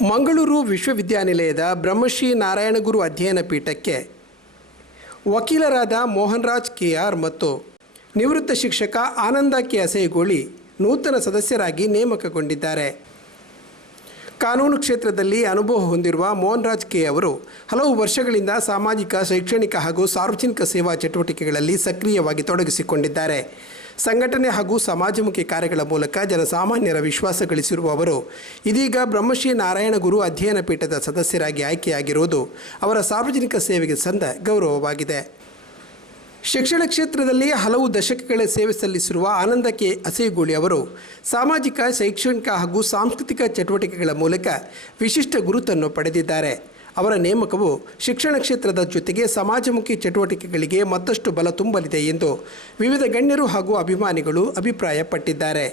ಮಂಗಳೂರು ವಿಶ್ವವಿದ್ಯಾನಿಲಯದ ಬ್ರಹ್ಮಶ್ರೀ ನಾರಾಯಣಗುರು ಅಧ್ಯಯನ ಪೀಠಕ್ಕೆ ವಕೀಲರಾದ ಮೋಹನ್ರಾಜ್ ಕೆಆರ್ ಮತ್ತು ನಿವೃತ್ತ ಶಿಕ್ಷಕ ಆನಂದ ಕೆ ಅಸೇಗೋಳಿ ನೂತನ ಸದಸ್ಯರಾಗಿ ನೇಮಕಗೊಂಡಿದ್ದಾರೆ. ಕಾನೂನು ಕ್ಷೇತ್ರದಲ್ಲಿ ಅನುಭವ ಹೊಂದಿರುವ ಮೋಹನ್ರಾಜ್ ಕೆ ಅವರು ಹಲವು ವರ್ಷಗಳಿಂದ ಸಾಮಾಜಿಕ, ಶೈಕ್ಷಣಿಕ ಹಾಗೂ ಸಾರ್ವಜನಿಕ ಸೇವಾ ಚಟುವಟಿಕೆಗಳಲ್ಲಿ ಸಕ್ರಿಯವಾಗಿ ತೊಡಗಿಸಿಕೊಂಡಿದ್ದಾರೆ. ಸಂಘಟನೆ ಹಾಗೂ ಸಮಾಜಮುಖಿ ಕಾರ್ಯಗಳ ಮೂಲಕ ಜನಸಾಮಾನ್ಯರ ವಿಶ್ವಾಸ ಗಳಿಸಿರುವ ಅವರು ಇದೀಗ ಬ್ರಹ್ಮಶ್ರೀ ನಾರಾಯಣಗುರು ಅಧ್ಯಯನ ಪೀಠದ ಸದಸ್ಯರಾಗಿ ಆಯ್ಕೆಯಾಗಿರುವುದು ಅವರ ಸಾರ್ವಜನಿಕ ಸೇವೆಗೆ ಸಂದ ಗೌರವವಾಗಿದೆ. ಶಿಕ್ಷಣ ಕ್ಷೇತ್ರದಲ್ಲಿ ಹಲವು ದಶಕಗಳ ಸೇವೆ ಸಲ್ಲಿಸಿರುವ ಆನಂದ ಕೆ ಅಸೇಗೋಳಿ ಅವರು ಸಾಮಾಜಿಕ, ಶೈಕ್ಷಣಿಕ ಹಾಗೂ ಸಾಂಸ್ಕೃತಿಕ ಚಟುವಟಿಕೆಗಳ ಮೂಲಕ ವಿಶಿಷ್ಟ ಗುರುತನ್ನು ಪಡೆದಿದ್ದಾರೆ. ಅವರ ನೇಮಕವು ಶಿಕ್ಷಣ ಕ್ಷೇತ್ರದ ಜೊತೆಗೆ ಸಮಾಜಮುಖಿ ಚಟುವಟಿಕೆಗಳಿಗೆ ಮತ್ತಷ್ಟು ಬಲ ತುಂಬಲಿದೆ ಎಂದು ವಿವಿಧ ಗಣ್ಯರು ಹಾಗೂ ಅಭಿಮಾನಿಗಳು ಅಭಿಪ್ರಾಯಪಟ್ಟಿದ್ದಾರೆ.